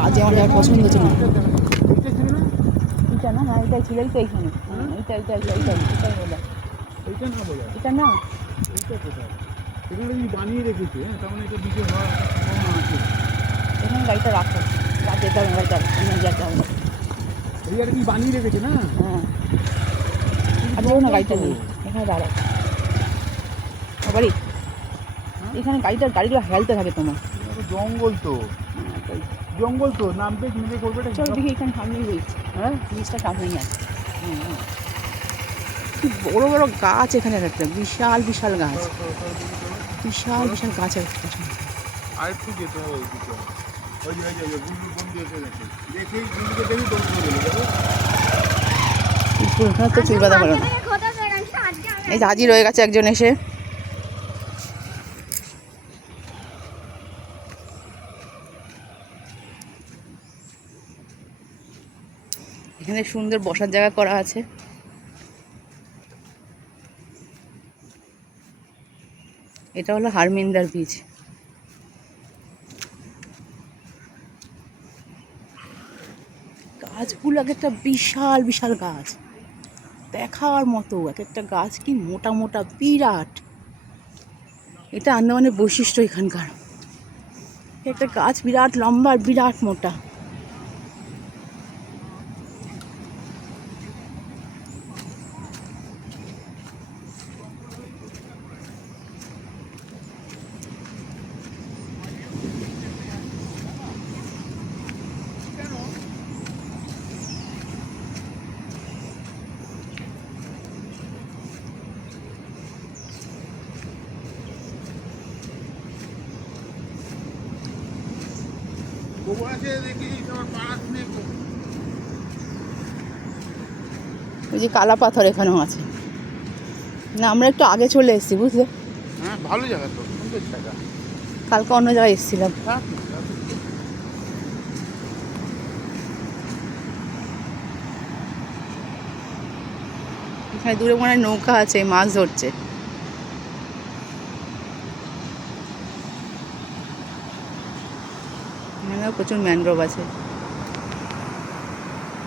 বাজে, আমার যাওয়ার পছন্দ হচ্ছে না। এটা না, হ্যাঁ এটাই ছিল, এইটা এইখানে, এইটা এইটা এইটা এইটাই এটাই বলে, এইটা না বলে এটা না, এইটা কোথায়? এগুলো যদি বানিয়ে রেখেছে, হ্যাঁ, তার মানে এটা বিক্রি হওয়ার সম্ভাবনা আছে। এখানে গাড়িটা রাখো, যা যেতে হবে গাড়িটা, আমি যেতে হবে। এই আর কি বানিয়ে রেখেছে না? হ্যাঁ, আর যেও না গাড়িটা নিয়ে, এখানে দাঁড়াও বাড়ি, এখানে গাড়িগুলো হেলতে থাকে তোমার। জঙ্গল তো, জঙ্গল তো নামতে মিলে করবে এটা। চলো দেখি এখানে সামনেই রয়েছে, হ্যাঁ জিনিসটা সামনেই আছে। কি বড় বড় গাছ এখানে, একটা বিশাল বিশাল গাছ, বিশাল বিশাল গাছ একটা। আর একটু যেতে হবে ওইদিকে। ওই যে গুল্লু বন্ধু এসে গেছে, দেখেই গুল্লুকে দেখি দৌড় করে যাবে। তো চুল বাঁধা হলো না। এই যে হাজির হয়ে গেছে একজন এসে। এখানে সুন্দর বসার জায়গা করা আছে। এটা হলো হারমিন্দার বীচ। গাছগুলো এক একটা বিশাল বিশাল গাছ, দেখার মতো। এক একটা গাছ কি মোটা মোটা, বিরাট। এটা আন্দামানের বৈশিষ্ট্য এখানকার। একটা গাছ বিরাট লম্বা, বিরাট মোটা। ওই যে কালা পাথর এখানেও আছে। না আমরা একটু আগে চলে এসেছি, বুঝলে। হ্যাঁ ভালো জায়গা তো, সুন্দর জায়গা। কালকে অন্য জায়গায় এসেছিলাম। এখানে দূরে মনে হয় নৌকা আছে, মাছ ধরছে। এখানেও প্রচুর ম্যানগ্রোভ আছে।